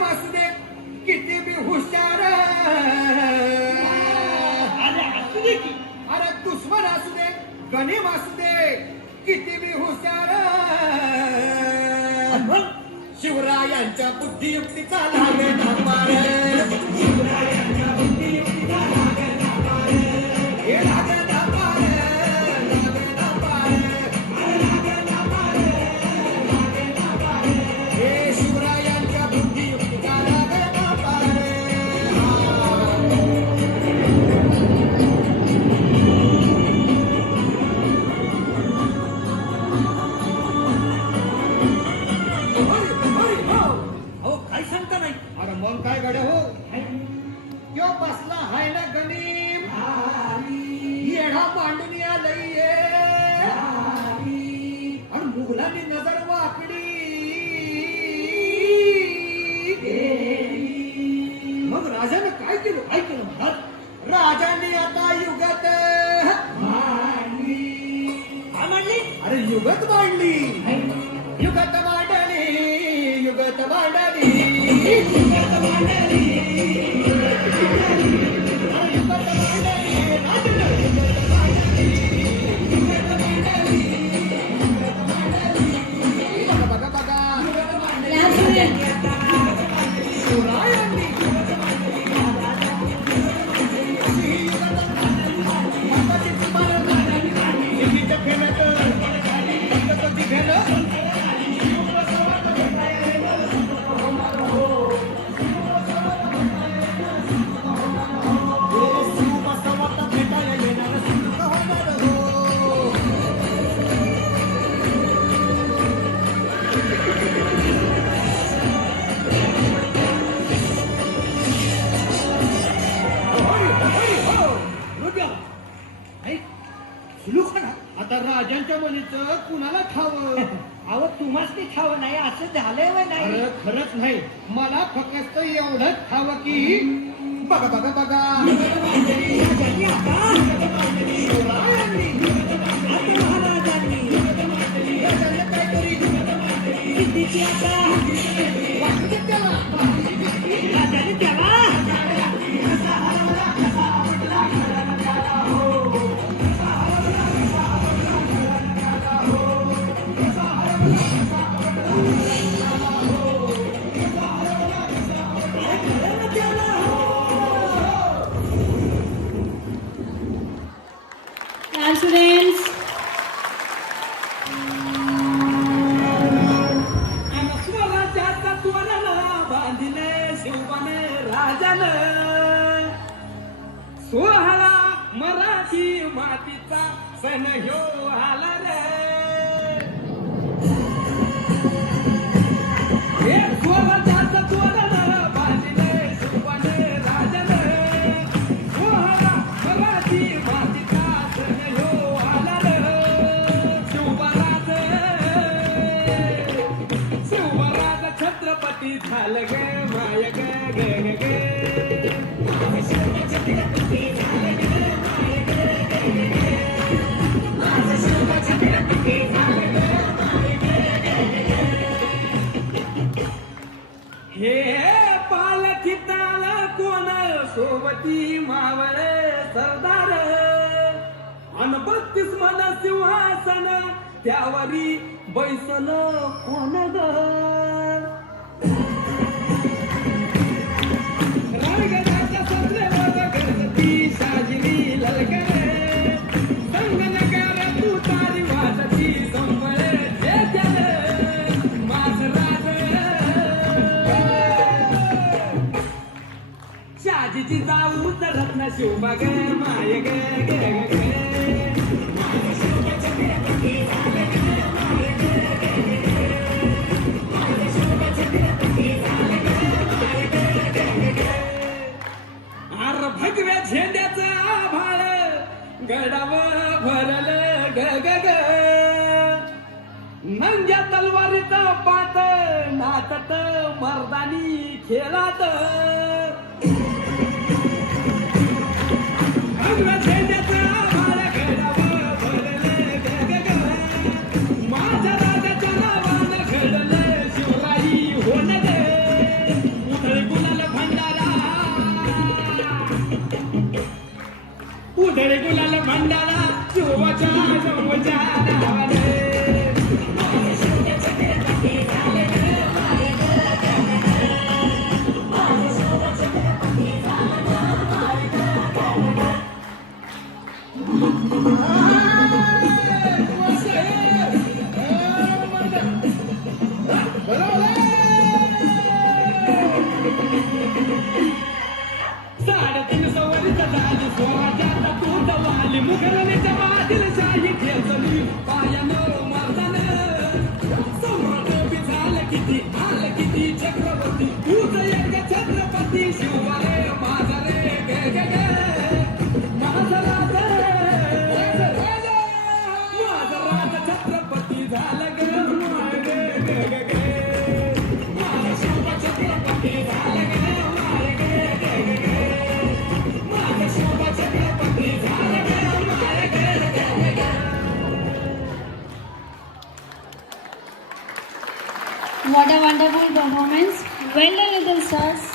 गणिम असू दे किती बी हुशार, अरे असू दे की. अरे दुश्मन असू दे गणिम असू दे किती बी हुशार, शिवरायांच्या बुद्धियुक्तीचा लागे ना पार, शिवरायांच्या बुद्धियुक्तीचा लागे ना पार, हे लागे ना पार, लागे ना पार, लागे ना पार, लागे ना पार, हे शिवरायांच्या बुद्धियुक्तीचा लागे ना पार. अहो काय सांगता नाही. अरे मग काय गड्या हो, क्यों बसला हाय ना गणिम, येढा मांडून या लई आणि मुघलांनी नजर वाकडी, मग राजानं काय केलं, काय केलं महाराज? राजाने आता युगत काय म्हणली? अरे युगत मांडली, युगत मांडली, युगत मांडली, युगत मांडली, बघा बघा शिवरायांनी आता राजांच्या मुलीचं कुणाला ठाव? अहो तुम्हाच ते ठाव नाही असं झालंय वय नाही. अरे खरंच नाही, मला फक्त एवढंच ठाव की बघा बघा बघा Students, स्वराज्याचा तोरणा बांधिले शिवबाने राजानं, सोहळा मराठी मातीचा सण ह्यो आला रे. हे स्वराज्याचा तोरणा बांधिले शिवबाने राजानं, सोहळा मराठी मातीचा सण ह्यो आला रे. शिवराज छत्रपती झालं गे माय गे गे गे गे. हे पालखी ताल कोण सोबती मावळ सरदार, अन 32 मन सिंहासन त्यावरी बैसल कोण ग. रायगडाच्या सजलेलं गणपती साजली ललकर, संगनकार तू तारी वाजती संबळ जेजल माझ राज. शाजीची जाऊ रत्न शिवबा ग माय ग ग ग. भगव्या झेंड्याचं आभाळ गडावर भरलं ग ग ग. नंग्या तलवारीचा पात नाचत मर्दानी खेळात. भगव्या झेंड्याचं आभाळ गडावर भरलं ग ग ग. माझ्या राजाच्या नावानं घडलं शिवराई होणं ग. झालं किती चक्रवर्ती तूच एक छत्रपती शिवबा रे माझा रे गे गे गे माझा राजा छत्रपती झालं ग माय गे गे गे गे माझा शिवबा छत्रपती झालं ग माय गे गे गे गे माझा शिवबा छत्रपती झालं ग माय गे गे गे गे. What a wonderful performance. Well done, little stars.